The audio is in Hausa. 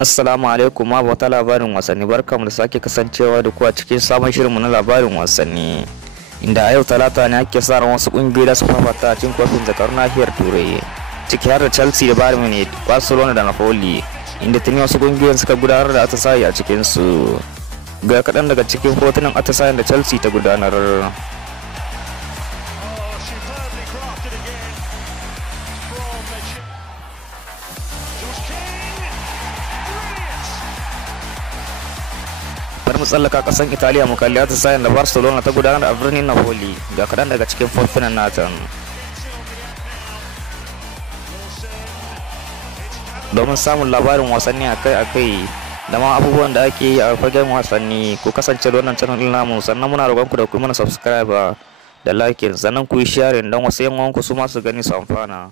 Assalamu alaikum, mabota labarin wasanni, barkamu da sake kasancewa da ku a cikin sabon shirinmu na labarin wasanni, inda a yau talata ne ake sa ran wasu kungiyoyi da su fafata a cikin kofin zakarun nahiyar turai, ciki har da Chelsea da Bayern Munich, Barcelona da Napoli, inda tuni wasu kungiyoyin suka gudanar da atisaye a cikin su. Ga kaɗan daga cikin hotunan atisayen da Chelsea ta gudanar. Bar mu tsallaka kasan Italiya mu kalli atisayen da Barcelona ta gudanar a birnin Napoli, ga kaɗan daga cikin hotunan natan. Domin samun labarin wasanni akai-akai da ma abubuwan da ake yi a fagen wasanni, ku kasance da wannan channel din namu, sannan muna roƙon ku da ku mana subscribe da like, sannan ku yi sharing don wasu yan uwanku su ma su gani su amfana.